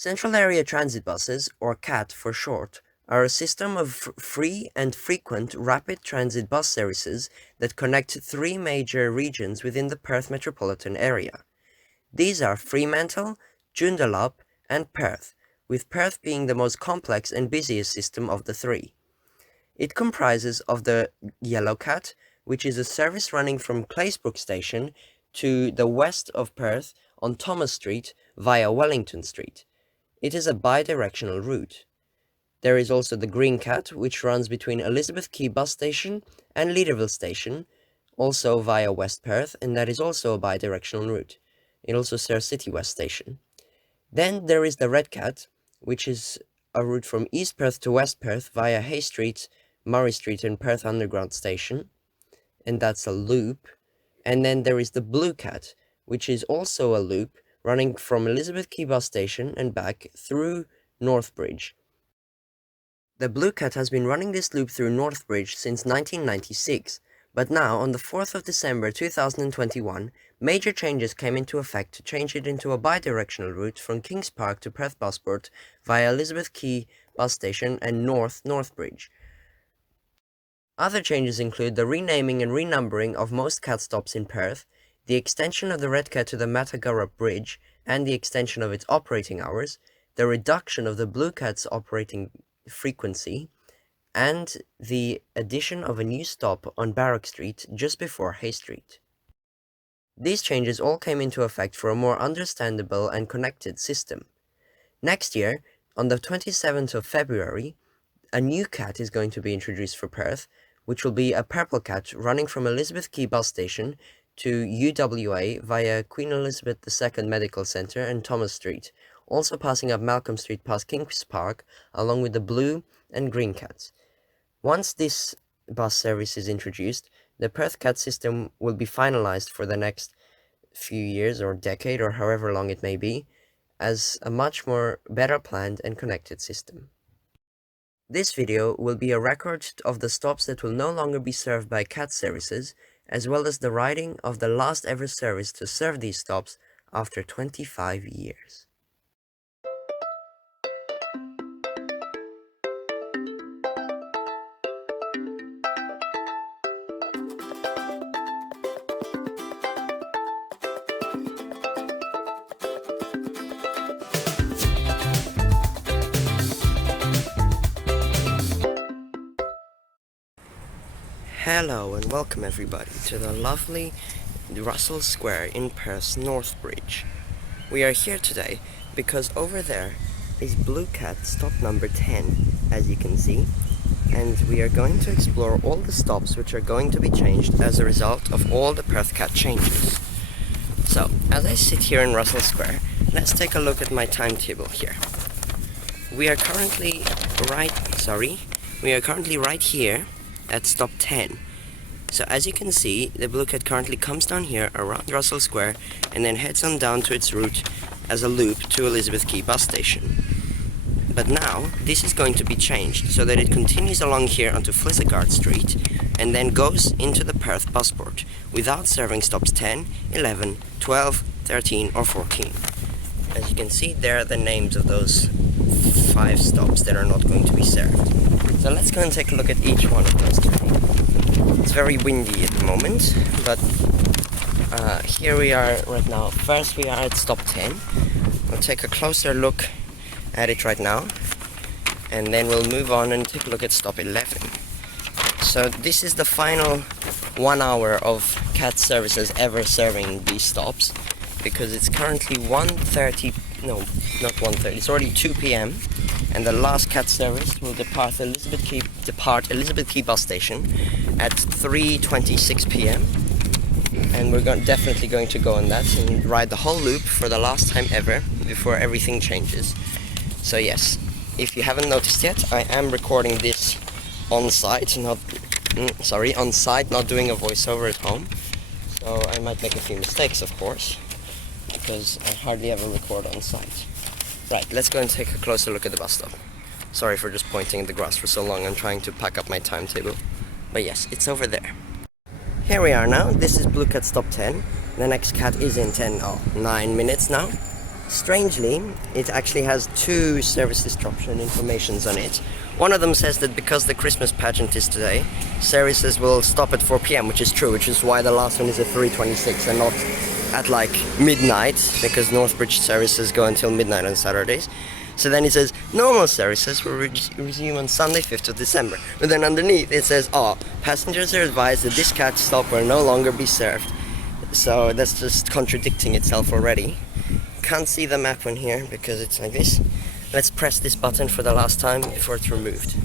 Central Area Transit Buses, or CAT for short, are a system of free and frequent rapid transit bus services that connect three major regions within the Perth metropolitan area. These are Fremantle, Joondalup, and Perth, with Perth being the most complex and busiest system of the three. It comprises of the Yellow Cat, which is a service running from Claysbrook Station to the west of Perth on Thomas Street via Wellington Street. It is a bi-directional route. There is also the Green Cat, which runs between Elizabeth Quay Bus Station and Leederville Station, also via West Perth, and that is also a bi-directional route. It also serves City West Station. Then there is the Red Cat, which is a route from East Perth to West Perth via Hay Street, Murray Street, and Perth Underground Station, and that's a loop. And then there is the Blue Cat, which is also a loop running from Elizabeth Quay Bus Station and back through Northbridge. The Blue Cat has been running this loop through Northbridge since 1996, but now, on the 4th of December 2021, major changes came into effect to change it into a bi-directional route from Kings Park to Perth Busport via Elizabeth Quay Bus Station and Northbridge. Other changes include the renaming and renumbering of most CAT stops in Perth, the extension of the Red Cat to the Matagara Bridge and the extension of its operating hours, the reduction of the Blue Cat's operating frequency, and the addition of a new stop on Barrack Street just before Hay Street. These changes all came into effect for a more understandable and connected system. Next year, on the 27th of February, a new CAT is going to be introduced for Perth, which will be a Purple Cat running from Elizabeth Quay Bus Station to UWA via Queen Elizabeth II Medical Centre and Thomas Street, also passing up Malcolm Street past Kings Park, along with the Blue and Green Cats. Once this bus service is introduced, the Perth CAT system will be finalized for the next few years or decade or however long it may be, as a much more better planned and connected system. This video will be a record of the stops that will no longer be served by CAT services, as well as the writing of the last ever service to serve these stops after 25 years. Hello and welcome everybody to the lovely Russell Square in Perth's Northbridge. We are here today because over there is Blue Cat stop number 10, as you can see, and we are going to explore all the stops which are going to be changed as a result of all the Perth CAT changes. So, as I sit here in Russell Square, let's take a look at my timetable here. We are currently right here at stop 10. So as you can see, the Blue Cat currently comes down here around Russell Square and then heads on down to its route as a loop to Elizabeth Quay Bus Station. But now, this is going to be changed so that it continues along here onto Flissegard Street and then goes into the Perth Busport without serving stops 10, 11, 12, 13 or 14. As you can see, there are the names of those 5 stops that are not going to be served. So let's go and take a look at each one of those today. It's very windy at the moment, but here we are right now. First we are at stop 10. We'll take a closer look at it right now, and then we'll move on and take a look at stop 11. So this is the final 1 hour of CAT services ever serving these stops, because it's currently 1:30, no, not 1:30, it's already 2 p.m. and the last CAT service will depart Elizabeth Quay Bus Station at 3:26 p.m. and we're definitely going to go on that and ride the whole loop for the last time ever before everything changes. So yes, if you haven't noticed yet, I am recording this on site, not doing a voiceover at home. So I might make a few mistakes, of course, because I hardly ever record on site. Right, let's go and take a closer look at the bus stop. Sorry for just pointing at the grass for so long. I'm trying to pack up my timetable. But yes, it's over there. Here we are now. This is Blue Cat stop 10. The next CAT is in 9 minutes now. Strangely, it actually has two service disruption informations on it. One of them says that because the Christmas pageant is today, services will stop at 4 p.m., which is true, which is why the last one is at 3:26 and not at like midnight, because Northbridge services go until midnight on Saturdays. So then it says normal services will resume on Sunday, 5th of December. But then underneath it says, passengers are advised that this cat stop will no longer be served. So that's just contradicting itself already. Can't see the map on here because it's like this. Let's press this button for the last time before it's removed.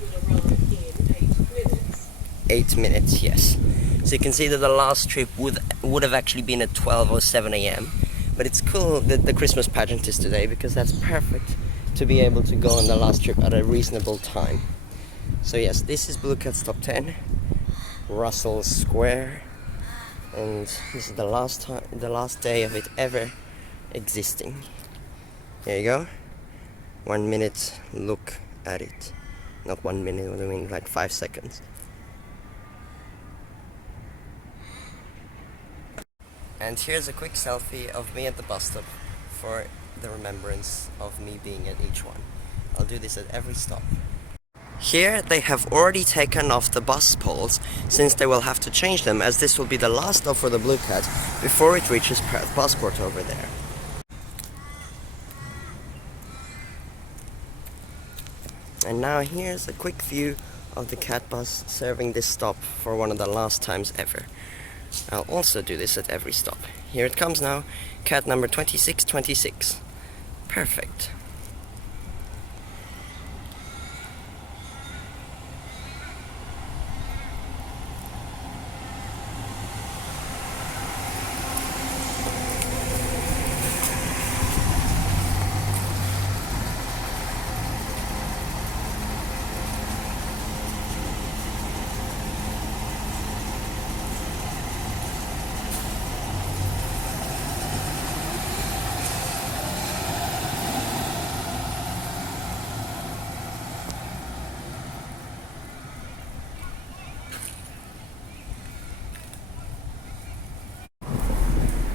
8 minutes, yes. So you can see that the last trip would have actually been at 12:07 a.m. But it's cool that the Christmas pageant is today, because that's perfect to be able to go on the last trip at a reasonable time. So yes, this is Blue Cat Stop 10, Russell Square, and this is the last day of it ever existing. Here you go. 1 minute look at it. Not 1 minute, I mean like 5 seconds. And here's a quick selfie of me at the bus stop for the remembrance of me being at each one. I'll do this at every stop. Here they have already taken off the bus poles, since they will have to change them, as this will be the last stop for the Blue Cat before it reaches Perth Passport over there. And now here's a quick view of the cat bus serving this stop for one of the last times ever. I'll also do this at every stop. Here it comes now, cat number 2626. Perfect.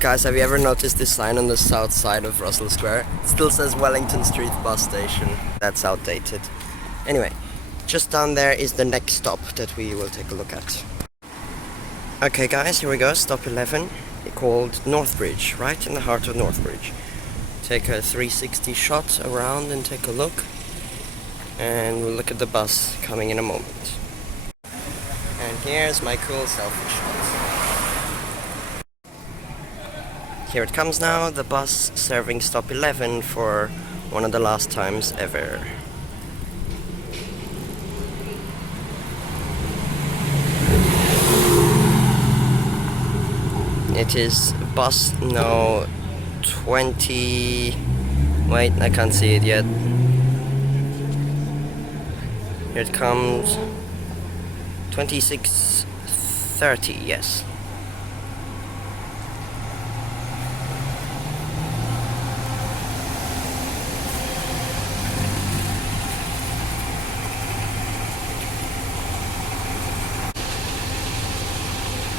Guys, have you ever noticed this sign on the south side of Russell Square? It still says Wellington Street Bus Station. That's outdated. Anyway, just down there is the next stop that we will take a look at. Okay guys, here we go, stop 11, called Northbridge, right in the heart of Northbridge. Take a 360 shot around and take a look. And we'll look at the bus coming in a moment. And here's my cool selfie shot. Here it comes now, the bus serving stop 11 for one of the last times ever. It is bus no 20... Wait, I can't see it yet. Here it comes. 2630, yes.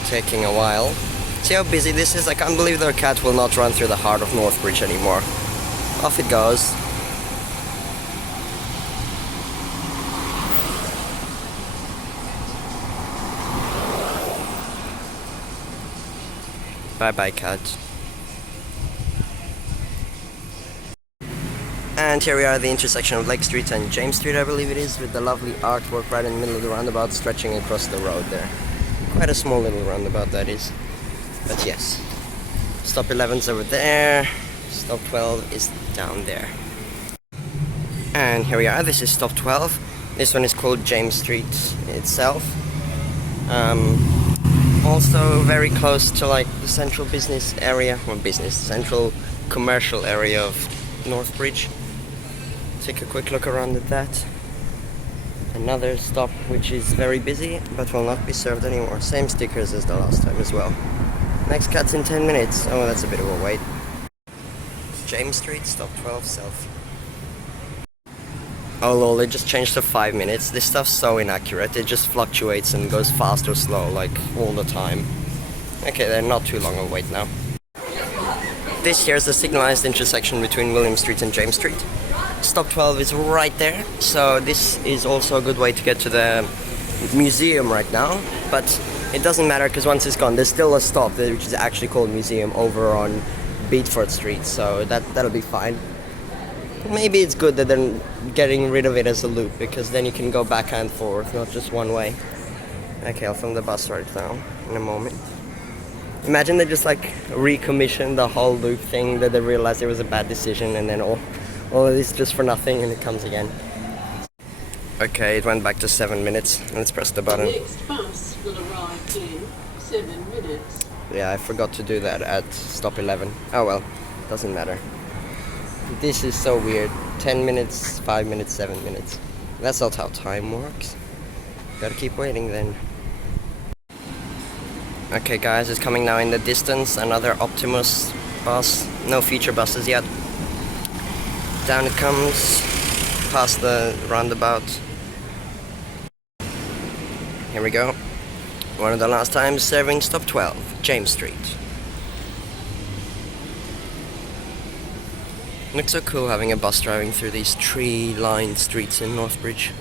Taking a while. See how busy this is? I can't believe their cat will not run through the heart of Northbridge anymore. Off it goes. Bye bye, cat. And here we are at the intersection of Lake Street and James Street, I believe it is, with the lovely artwork right in the middle of the roundabout stretching across the road there. Quite a small little roundabout that is, but yes. Stop 11's over there, stop 12 is down there. And here we are, this is stop 12. This one is called James Street itself. Also very close to like the central business area, central commercial area of Northbridge. Take a quick look around at that. Another stop which is very busy but will not be served anymore. Same stickers as the last time as well. Next cat's in 10 minutes. Oh, that's a bit of a wait. James Street, stop 12, selfie. Oh lol, they just changed to 5 minutes. This stuff's so inaccurate. It just fluctuates and goes fast or slow, like all the time. Okay, they're not too long a wait now. This here is the signalized intersection between William Street and James Street. Stop 12 is right there, so this is also a good way to get to the museum right now, but it doesn't matter because once it's gone, there's still a stop there, which is actually called Museum over on Beatford Street, so that'll be fine. Maybe it's good that they're getting rid of it as a loop, because then you can go back and forth, not just one way. Okay, I'll film the bus right now in a moment. Imagine they just like recommissioned the whole loop thing, that they realized it was a bad decision, and then all of this just for nothing, and it comes again. Okay, it went back to 7 minutes. Let's press the button. The next bus will arrive in 7 minutes. Yeah, I forgot to do that at stop 11. Oh well, doesn't matter. This is so weird. 10 minutes, 5 minutes, 7 minutes. That's not how time works. Gotta keep waiting then. Okay guys, it's coming now in the distance, another Optimus bus. No future buses yet. Down it comes, past the roundabout. Here we go. One of the last times serving stop 12, James Street. Looks so cool having a bus driving through these tree-lined streets in Northbridge.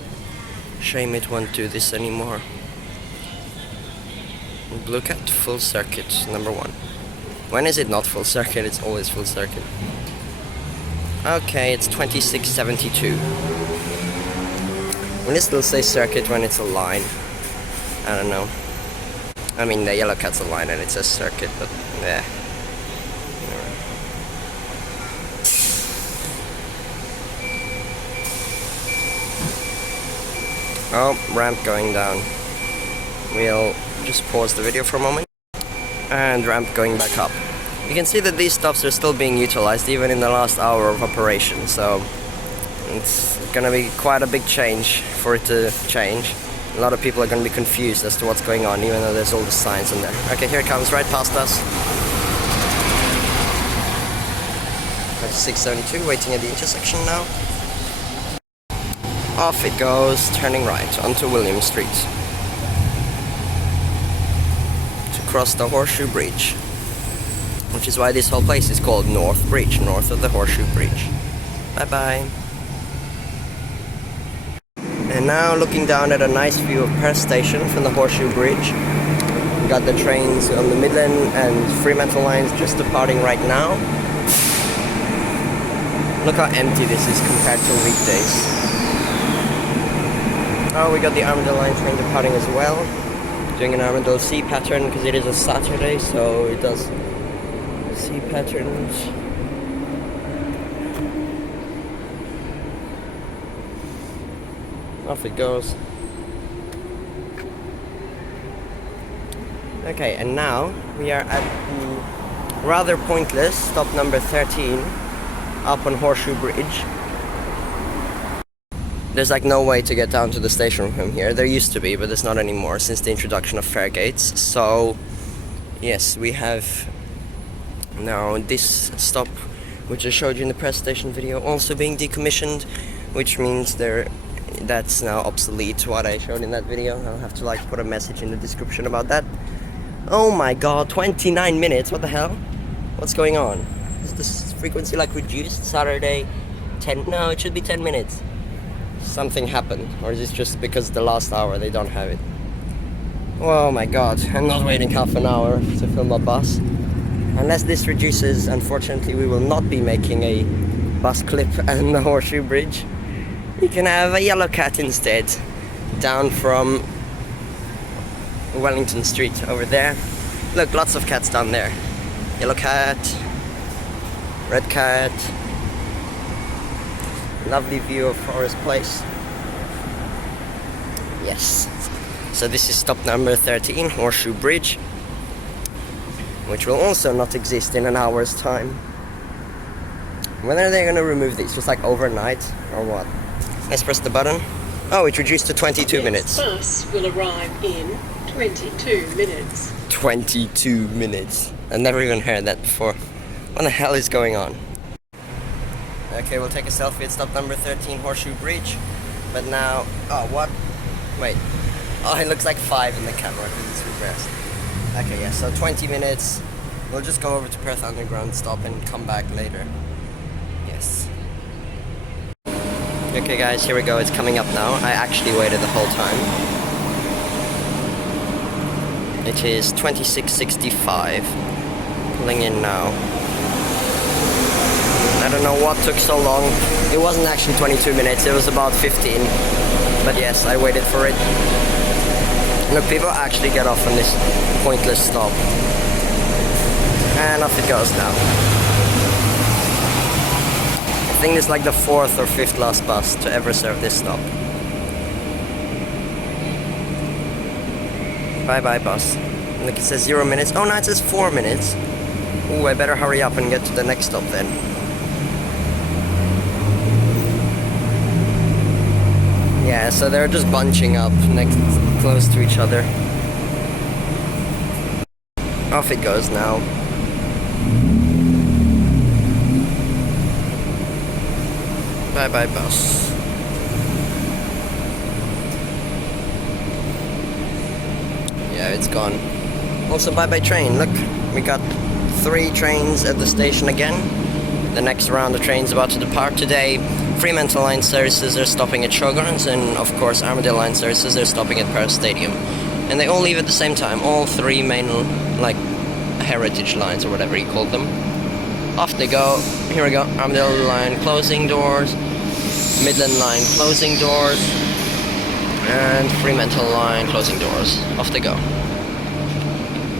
Shame it won't do this anymore. Look at full circuit, number 1. When is it not full circuit? It's always full circuit. Okay, it's 2672. Will it still say circuit when it's a line? I don't know. I mean, the yellow cat's a line and it says circuit, but yeah. Oh, ramp going down. We'll just pause the video for a moment. And ramp going back up. You can see that these stops are still being utilized even in the last hour of operation, so it's gonna be quite a big change for it to change. A lot of people are gonna be confused as to what's going on, even though there's all the signs in there. Okay, here it comes, right past us. 672, waiting at the intersection now. Off it goes, turning right onto William Street. To cross the Horseshoe Bridge. Which is why this whole place is called North Bridge, north of the Horseshoe Bridge. Bye bye. And now looking down at a nice view of Perth Station from the Horseshoe Bridge. We got the trains on the Midland and Fremantle lines just departing right now. Look how empty this is compared to weekdays. Oh, we got the Armadale line train departing as well. Doing an Armadale C pattern because it is a Saturday, so it does C patterns. Off it goes. Okay, and now we are at the rather pointless stop number 13 up on Horseshoe Bridge. There's like no way to get down to the station from here. There used to be, but there's not anymore since the introduction of fare gates. So yes, we have now this stop, which I showed you in the Perth Station video, also being decommissioned, which means that's now obsolete, what I showed in that video. I'll have to like put a message in the description about that. Oh my god, 29 minutes, what the hell? What's going on? Is this frequency like reduced? Saturday 10, no, it should be 10 minutes. Something happened, or is this just because the last hour they don't have it? Oh my god, I'm not waiting half an hour to film a bus. Unless this reduces, unfortunately we will not be making a bus clip and the Horseshoe Bridge. We can have a yellow cat instead, down from Wellington Street over there. Look, lots of cats down there. Yellow cat, red cat. Lovely view of Forest Place. Yes. So this is stop number 13, Horseshoe Bridge, which will also not exist in an hour's time. When are they going to remove these? Just like overnight or what? Let's press the button. Oh, it reduced to 22 minutes. The bus will arrive in 22 minutes. 22 minutes. I've never even heard that before. What the hell is going on? Okay, we'll take a selfie at stop number 13, Horseshoe Bridge. But now, oh, what? Wait. Oh, it looks like 5 in the camera because it's reversed. Okay, yeah, so 20 minutes, We'll just go over to Perth Underground, stop and come back later. Yes. Okay guys, here we go, it's coming up now. I actually waited the whole time. It is 26:65. Pulling in now. I don't know what took so long. It wasn't actually 22 minutes, it was about 15. But yes, I waited for it. Look, people actually get off on this pointless stop. And off it goes now. I think this is like the 4th or 5th last bus to ever serve this stop. Bye bye bus. Look, it says 0 minutes. Oh no, it says 4 minutes. Ooh, I better hurry up and get to the next stop then. Yeah, so they're just bunching up next, close to each other. Off it goes now. Bye bye bus. Yeah, it's gone. Also bye bye train. Look, we got 3 trains at the station again. The next round of trains about to depart today. Fremantle line services are stopping at Showgrounds, and of course Armadale line services are stopping at Perth Stadium. And they all leave at the same time. All 3 main, like, heritage lines or whatever you call them. Off they go. Here we go. Armadale line closing doors. Midland line closing doors. And Fremantle line closing doors. Off they go.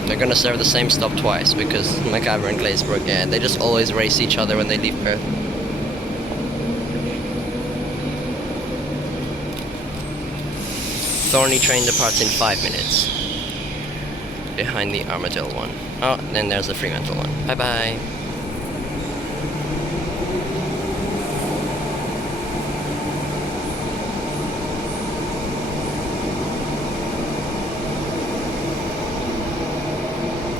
They're gonna serve the same stop twice because Macabre and Glazebrook, yeah, they just always race each other when they leave Perth. Thorney train departs in 5 minutes. Behind the Armadale one. Oh, then there's the Fremantle one. Bye bye.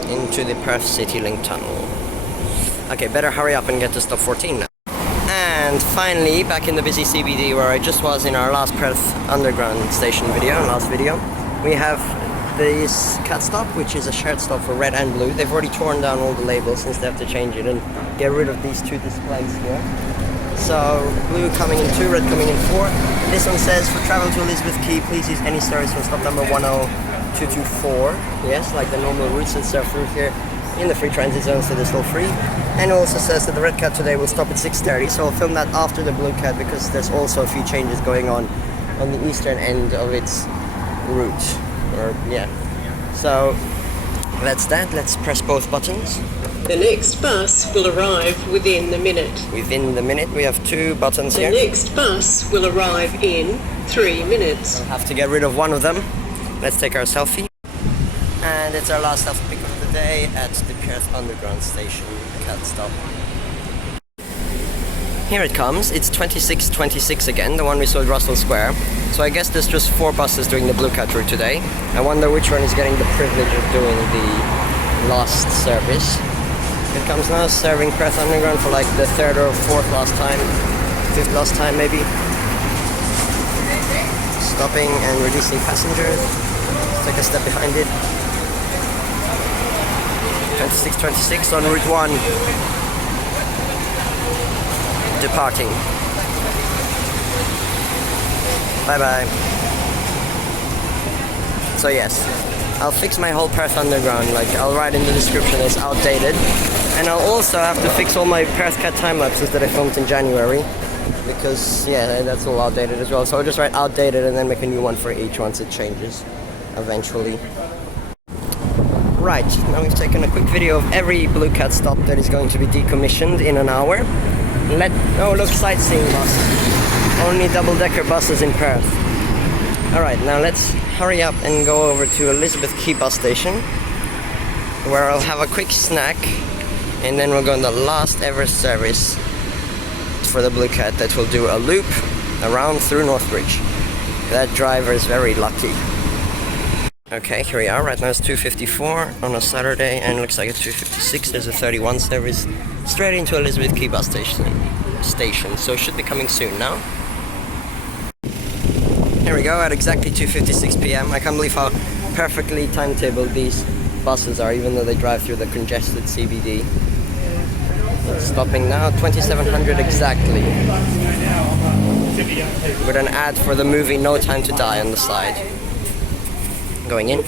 Into the Perth City Link Tunnel. Okay, better hurry up and get to stop 14 now. And finally, back in the busy CBD where I just was in our last Perth Underground station video, last video, we have this cat stop, which is a shared stop for red and blue. They've already torn down all the labels since they have to change it and get rid of these 2 displays here. So, blue coming in 2, red coming in 4. This one says, for travel to Elizabeth Quay, please use any service from stop number 10224. Yes, like the normal routes that serve through here in the free transit zone, so they're still free. And it also says that the red cat today will stop at 6:30, so I'll film that after the blue cat because there's also a few changes going on the eastern end of its route. Or, yeah. So, that's that. Let's press both buttons. The next bus will arrive within the minute. Within the minute, we have 2 buttons The here. next bus will arrive in 3 minutes. I'll have to get rid of one of them. Let's take our selfie. And it's our last selfie pick of the day at the Perth Underground station, cat stop. Here it comes. It's 26:26 again, the one we saw at Russell Square. So I guess there's just 4 buses doing the Blue Cat route today. I wonder which one is getting the privilege of doing the last service. It comes now, serving Perth Underground for like the 3rd or 4th last time, 5th last time maybe. Stopping and releasing passengers. Let's take a step behind it. 26:26 on Route 1. Departing. Bye bye. So yes, I'll fix my whole Perth Underground, like I'll write in the description it's outdated. And I'll also have to fix all my Perth Cat time lapses that I filmed in January. Because yeah, that's all outdated as well. So I'll just write outdated and then make a new one for each once it changes eventually. Right, now we've taken a quick video of every Blue Cat stop that is going to be decommissioned in an hour. Oh look, sightseeing bus. Only double-decker buses in Perth. Alright, now let's hurry up and go over to Elizabeth Quay bus station, where I'll have a quick snack, and then we'll go on the last ever service for the Blue Cat that will do a loop around through Northbridge. That driver is very lucky. Okay, here we are. Right now it's 2:54 on a Saturday, and it looks like it's 2:56. There's a 31 service straight into Elizabeth Quay bus station, so it should be coming soon now. Here we go at exactly 2:56 p.m. I can't believe how perfectly timetabled these buses are, even though they drive through the congested CBD. It's stopping now, 2700 exactly. With an ad for the movie No Time to Die on the side. Going in.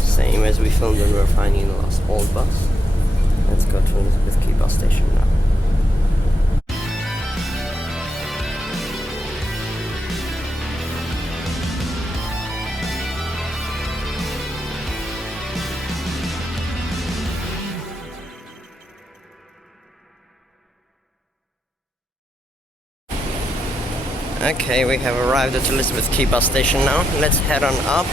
Same as we filmed when we were finding the last old bus. Let's go to Elizabeth Quay bus station now. Okay, we have arrived at Elizabeth Quay bus station now. Let's head on up.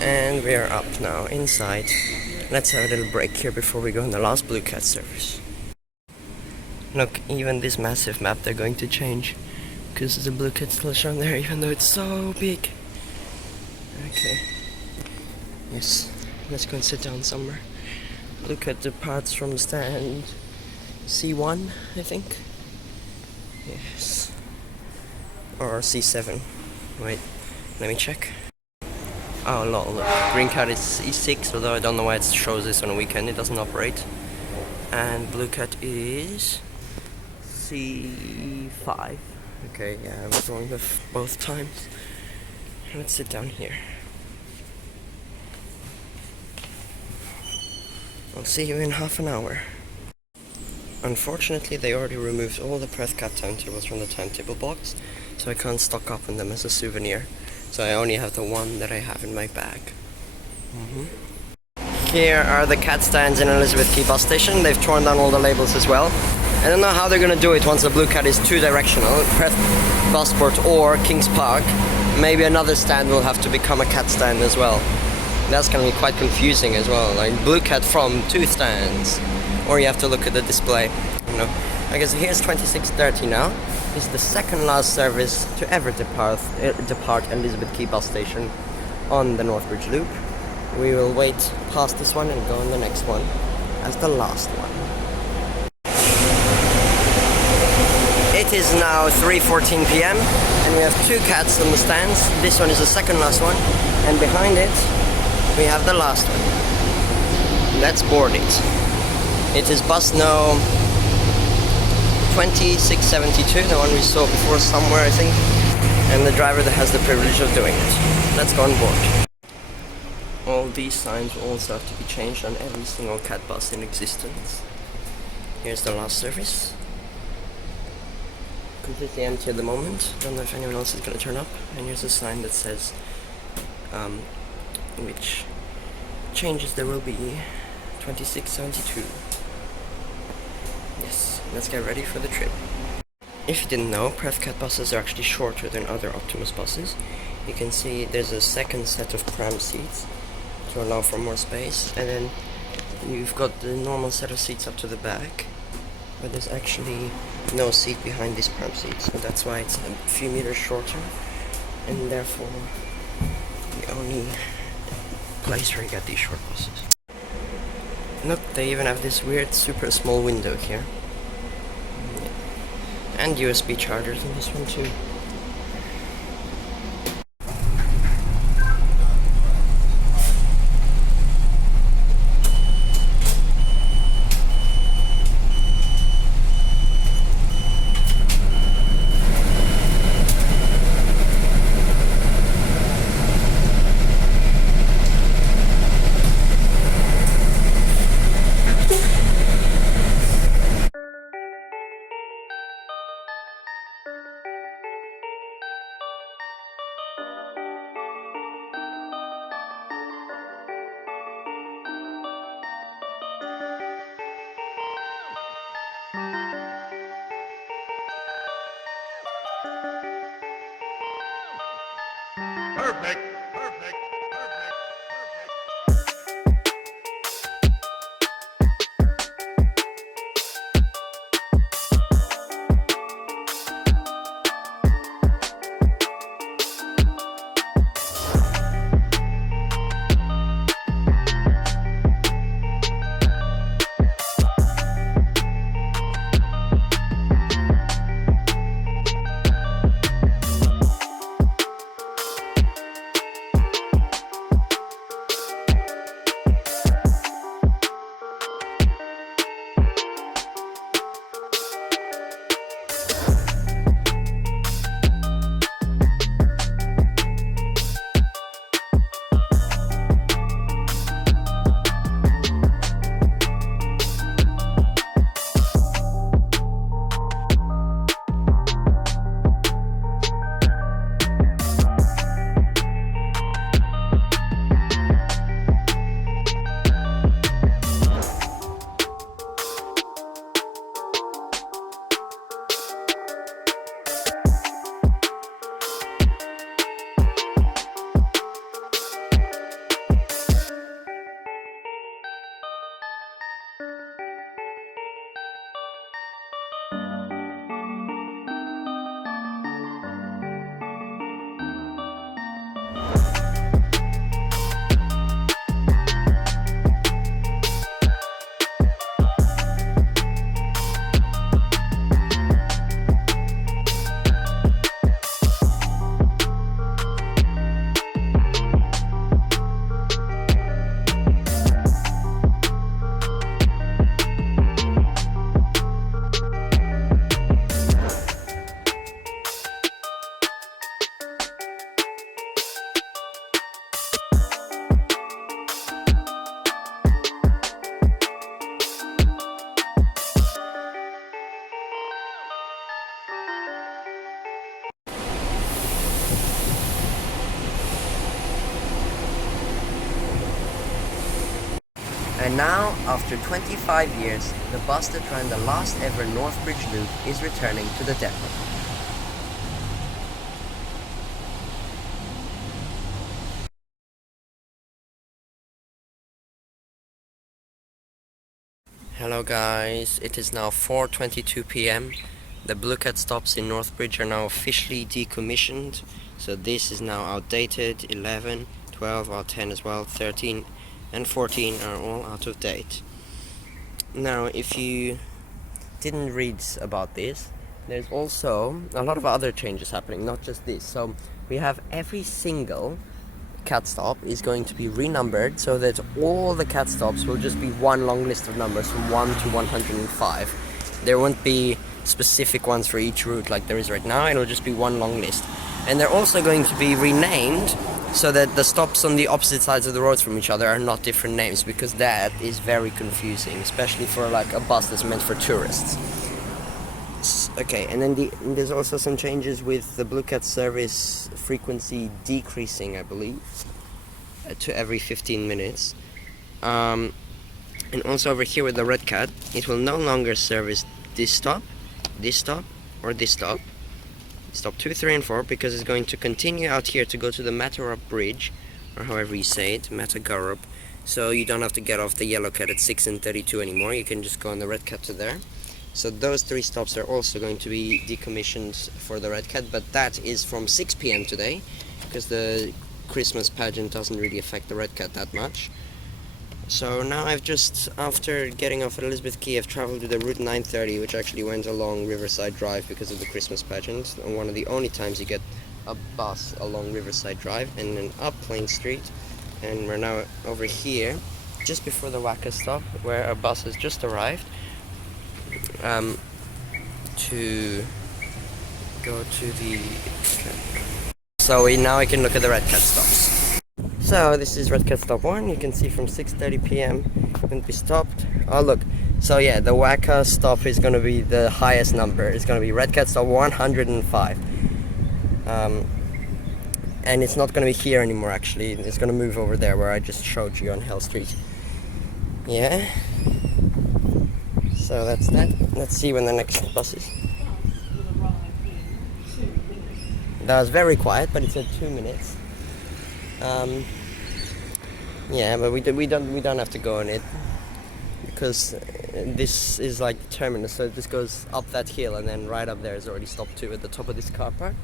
And we are up now, inside. Let's have a little break here before we go on the last Blue Cat service. Look, even this massive map they're going to change. Because the Blue Cat's still shown there, even though it's so big. Okay. Yes, let's go and sit down somewhere. Look at the parts from stand C1, I think. Yes. Or C7. Wait, let me check. Oh lol, look. Green Cat is C6, although I don't know why it shows this on a weekend, it doesn't operate. And Blue Cat is C5. Okay, yeah, I was wrong with both times. Let's sit down here. I'll see you in half an hour. Unfortunately, they already removed all the Prescott timetables from the timetable box, so I can't stock up on them as a souvenir. So I only have the one that I have in my bag. Here are the cat stands in Elizabeth Quay bus station. They've torn down all the labels as well. I don't know how they're gonna do it once the Blue Cat is two-directional, Busport or Kings Park. Maybe another stand will have to become a cat stand as well. That's gonna be quite confusing as well. Like Blue Cat from two stands, or you have to look at the display. You know. I guess here's 26:30 now. This is the second last service to ever depart Elizabeth Quay bus station on the Northbridge Loop. We will wait past this one and go on the next one as the last one. It is now 3:14 p.m. and we have two cats on the stands. This one is the second last one, and behind it we have the last one. Let's board it. It is bus no 2672, the one we saw before somewhere, I think, and the driver that has the privilege of doing it. Let's go on board. All these signs will also have to be changed on every single cat bus in existence. Here's the last service. Completely empty at the moment. Don't know if anyone else is going to turn up. And here's a sign that says which changes there will be 2672. Yes, let's get ready for the trip. If you didn't know, Prescott buses are actually shorter than other Optimus buses. You can see there's a second set of pram seats to allow for more space, and then you've got the normal set of seats up to the back, but there's actually no seat behind these pram seats, so that's why it's a few meters shorter, and therefore the only place where you get these short buses. Look, they even have this weird super small window here. And USB chargers in this one too. And now, after 25 years, the bus that ran the last ever Northbridge loop is returning to the depot. Hello guys, it is now 4:22 p.m. The Blue Cat stops in Northbridge are now officially decommissioned. So this is now outdated. 11, 12, 10 as well, 13 and 14 are all out of date. Now, if you didn't read about this, there's also a lot of other changes happening, not just this. So we have every single cat stop is going to be renumbered so that all the cat stops will just be one long list of numbers from 1 to 105. There won't be specific ones for each route like there is right now. It'll just be one long list. And they're also going to be renamed so that the stops on the opposite sides of the roads from each other are not different names, because that is very confusing, especially for like a bus that's meant for tourists. Okay, and then there's also some changes with the Blue Cat service frequency decreasing, I believe, to every 15 minutes. And also over here with the Red Cat, it will no longer service this stop, or this stop. Stop 2, 3 and 4, because it's going to continue out here to go to the Matarup Bridge, or however you say it, Matagarup. So you don't have to get off the Yellow Cat at 6 and 32 anymore. You can just go on the Red Cat to there. So those 3 stops are also going to be decommissioned for the Red Cat, but that is from 6 p.m. today, because the Christmas pageant doesn't really affect the Red Cat that much. So now I've just, after getting off at Elizabeth Quay, I've traveled to the Route 930, which actually went along Riverside Drive because of the Christmas pageant, and one of the only times you get a bus along Riverside Drive, and then up Plain Street. And we're now over here, just before the Waka stop, where a bus has just arrived. To go to the... Okay. So now I can look at the Red Cat stops. So this is Red Cat stop 1. You can see from 6:30 p.m. when we stopped. Oh look, so yeah, the Waka stop is going to be the highest number. It's going to be Red Cat stop 105. And it's not going to be here anymore actually. It's going to move over there where I just showed you on Hell Street. Yeah. So that's that. Let's see when the next bus is. That was very quiet, but it said 2 minutes. Yeah, but we don't have to go on it, because this is like the terminus. So this goes up that hill, and then right up there is already stop 2 at the top of this car park.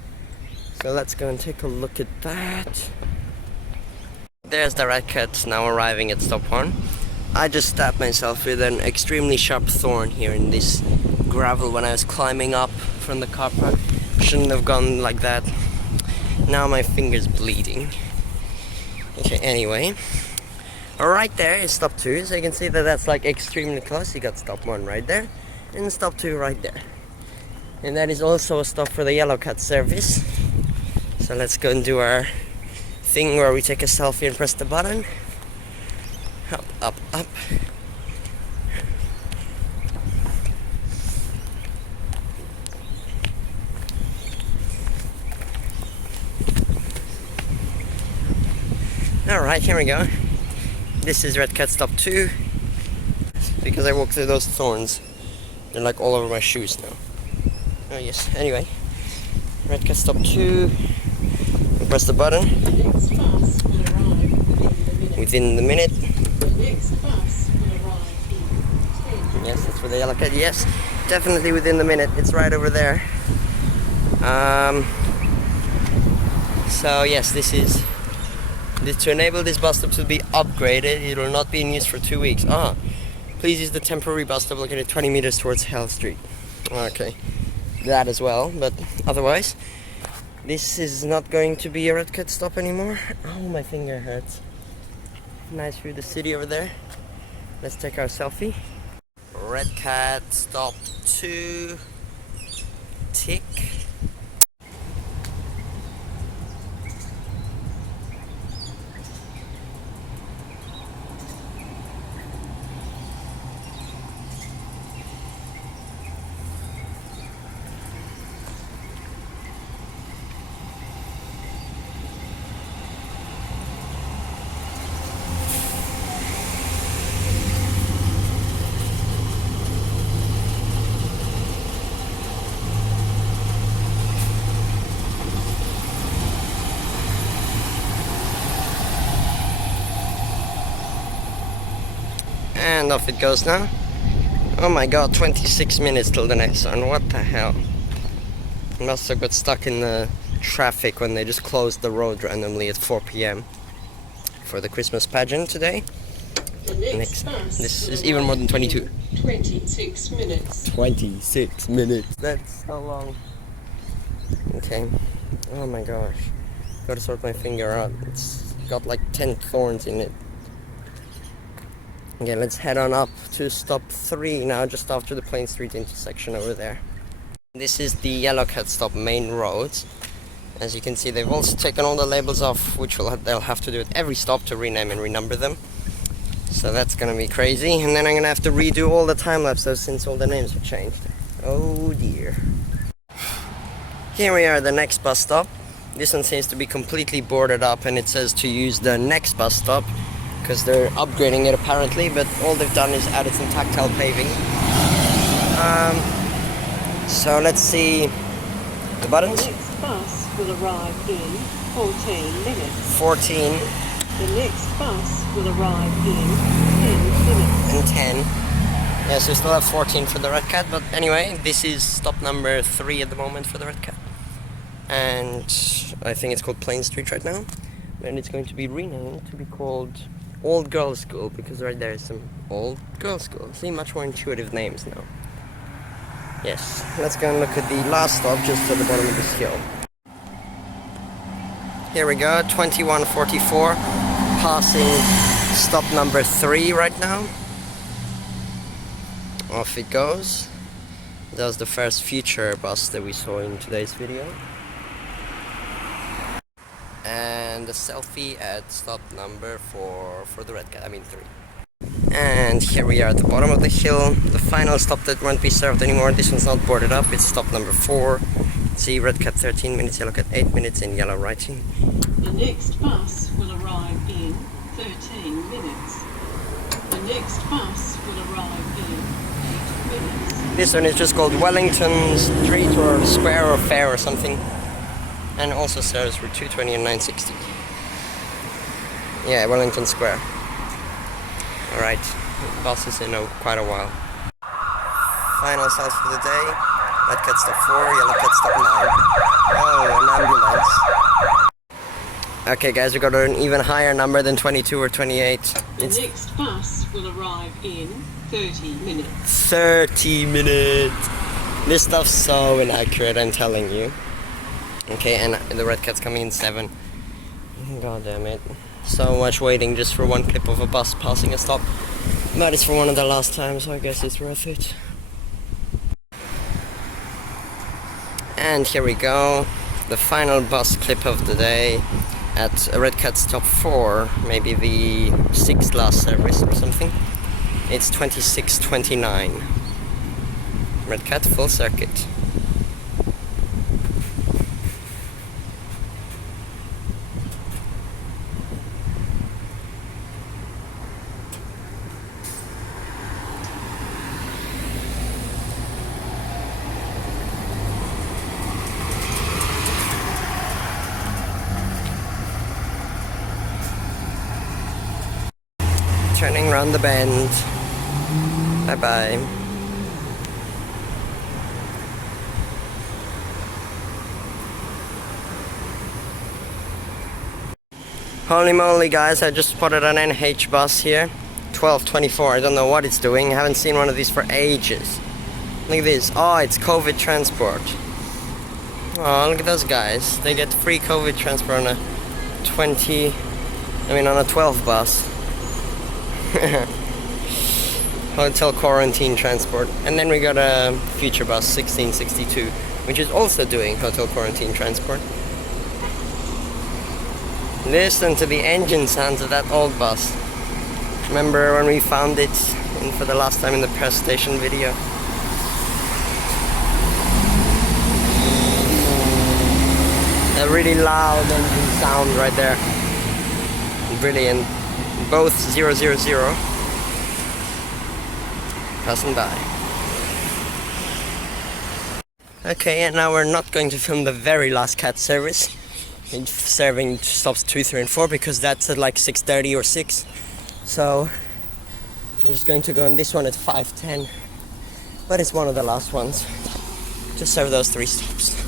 So let's go and take a look at that. There's the Red Cat now arriving at stop 1. I just stabbed myself with an extremely sharp thorn here in this gravel when I was climbing up from the car park. Shouldn't have gone like that. Now my finger's bleeding. Okay, anyway. Right there is stop 2, so you can see that that's like extremely close. You got stop 1 right there, and stop 2 right there. And that is also a stop for the Yellow Cat service. So let's go and do our thing where we take a selfie and press the button. Up, up, up. Alright, here we go. This is Red Cat stop 2. Because I walked through those thorns. They're like all over my shoes now. Oh yes, anyway. Red Cat stop 2. We press the button. The next bus will arrive within the minute. Within the minute. The next bus will arrive in 10. Yes, that's for the Yellow Cat. Yes, definitely within the minute. It's right over there. So yes, this is to enable this bus stop to be upgraded. It will not be in use for 2 weeks. Please use the temporary bus stop located 20 meters towards Hell Street. Okay, that as well. But otherwise, this is not going to be a Red Cat stop anymore. Oh, my finger hurts. Nice view of the city over there. Let's take our selfie. Red Cat stop 2. Tick. And off it goes now. Oh my god, 26 minutes till the next one. What the hell? Must have got stuck in the traffic when they just closed the road randomly at 4 p.m. for the Christmas pageant today. This is even more than 22. 26 minutes. 26 minutes. That's so long. Okay. Oh my gosh. Gotta sort my finger out. It's got like 10 thorns in it. Okay, let's head on up to stop 3 now, just after the Plain Street intersection over there. This is the Yellowcat stop main road. As you can see, they've also taken all the labels off, which they'll have to do at every stop to rename and renumber them. So that's gonna be crazy, and then I'm gonna have to redo all the time lapses since all the names have changed. Oh dear. Here we are at the next bus stop. This one seems to be completely boarded up, and it says to use the next bus stop because they're upgrading it apparently, but all they've done is added some tactile paving. So let's see the buttons. The next bus will arrive in 14 minutes. 14 The next bus will arrive in 10 minutes. and 10. Yeah, so we still have 14 for the Red Cat, but anyway, this is stop number 3 at the moment for the Red Cat. And I think it's called Plain Street right now. And it's going to be renamed to be called Old Girls School, because right there is some Old Girls School. See, much more intuitive names now. Yes, let's go and look at the last stop just at the bottom of this hill. Here we go, 2144, passing stop number 3 right now. Off it goes. That was the first future bus that we saw in today's video. And a selfie at stop number 4 for the Red Cat, 3. And here we are at the bottom of the hill, the final stop that won't be served anymore. This one's not boarded up, it's stop number 4. See, Red Cat 13 minutes, Yellowcat 8 minutes in yellow writing. The next bus will arrive in 13 minutes. The next bus will arrive in 8 minutes. This one is just called Wellington Street or Square or Fair or something. And also serves Route 220 and 960. Yeah, Wellington Square. Alright, bus is in quite a while. Final stop for the day. Red Cat stop 4, Yellowcat stop 9. Oh, an ambulance. Okay guys, we got an even higher number than 22 or 28. The next bus will arrive in 30 minutes. 30 minutes! This stuff's so inaccurate, I'm telling you. Okay, and the Red Cat's coming in 7. God damn it. So much waiting just for one clip of a bus passing a stop. But it's for one of the last times, so I guess it's worth it. And here we go. The final bus clip of the day at Red Cat stop 4. Maybe the 6th last service or something. It's 26:29. Red Cat full circuit. Turning around the bend. Bye bye. Holy moly guys, I just spotted an NH bus here. 1224, I don't know what it's doing. I haven't seen one of these for ages. Look at this. Oh, it's COVID transport. Oh, look at those guys. They get free COVID transport on a 12 bus. Hotel quarantine transport. And then we got a future bus 1662, which is also doing hotel quarantine transport. Listen to the engine sounds of that old bus. Remember when we found it for the last time in the press station video? A really loud engine sound right there. Brilliant. Both 000 passing by. Okay, and now we're not going to film the very last cat service. It's serving stops 2, 3 and 4 because that's at like 6:30 or 6. So I'm just going to go on this one at 5:10, but it's one of the last ones to serve those 3 stops.